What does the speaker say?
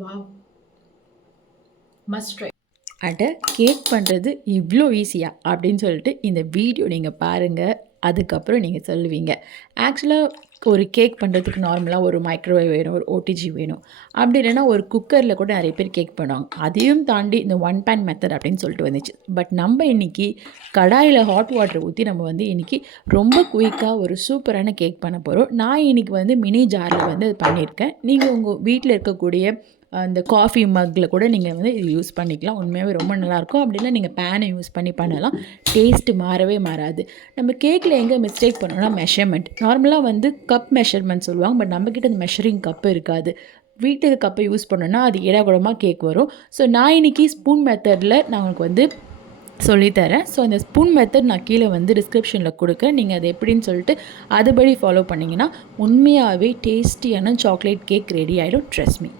Wow! Must try. அட cake பண்ணுறது இவ்வளோ ஈஸியா அப்படின்னு சொல்லிட்டு இந்த வீடியோ நீங்கள் பாருங்கள். அதுக்கப்புறம் நீங்கள் சொல்லுவீங்க. ஆக்சுவலாக ஒரு கேக் பண்ணுறதுக்கு நார்மலாக ஒரு மைக்ரோவேவ் வேணும், ஒரு ஓடிஜி வேணும். அப்படி இல்லைன்னா ஒரு குக்கரில் கூட நிறைய பேர் கேக் பண்ணுவாங்க. அதையும் தாண்டி இந்த ஒன் பேன் மெத்தட் அப்படின்னு சொல்லிட்டு வந்துச்சு. பட் நம்ம இன்றைக்கி கடாயில் ஹாட் வாட்டர் ஊற்றி நம்ம வந்து இன்றைக்கி ரொம்ப குயிக்காக ஒரு சூப்பரான கேக் பண்ண போகிறோம். நான் இன்றைக்கி வந்து மினி ஜாரில் வந்து பண்ணியிருக்கேன். நீங்கள் உங்கள் வீட்டில் இருக்கக்கூடிய அந்த காஃபி மக்கில் கூட நீங்கள் வந்து இது யூஸ் பண்ணிக்கலாம். உண்மையாகவே ரொம்ப நல்லாயிருக்கும். அப்படின்னா நீங்கள் பேனை யூஸ் பண்ணி பண்ணலாம். டேஸ்ட்டு மாறவே மாறாது. நம்ம கேக்கில் எங்கே மிஸ்டேக் பண்ணோம்னா மெஷர்மெண்ட். நார்மலாக வந்து கப் மெஷர்மெண்ட் சொல்லுவாங்க. பட் நம்மக்கிட்ட அந்த மெஷரிங் கப்பு இருக்காது. வீட்டுக்கு கப்பை யூஸ் பண்ணோன்னா அது ஏடாகூடமாக கேக் வரும். ஸோ நான் இன்றைக்கி ஸ்பூன் மெத்தடில் நான் உங்களுக்கு வந்து சொல்லித்தரேன். ஸோ அந்த ஸ்பூன் மெத்தட் நான் கீழே வந்து டிஸ்கிரிப்ஷனில் கொடுக்குறேன். நீங்கள் அது எப்படின்னு சொல்லிட்டு அதுபடி ஃபாலோ பண்ணிங்கன்னா உண்மையாகவே டேஸ்டியான சாக்லேட் கேக் ரெடி ஆகிடும். Trust me.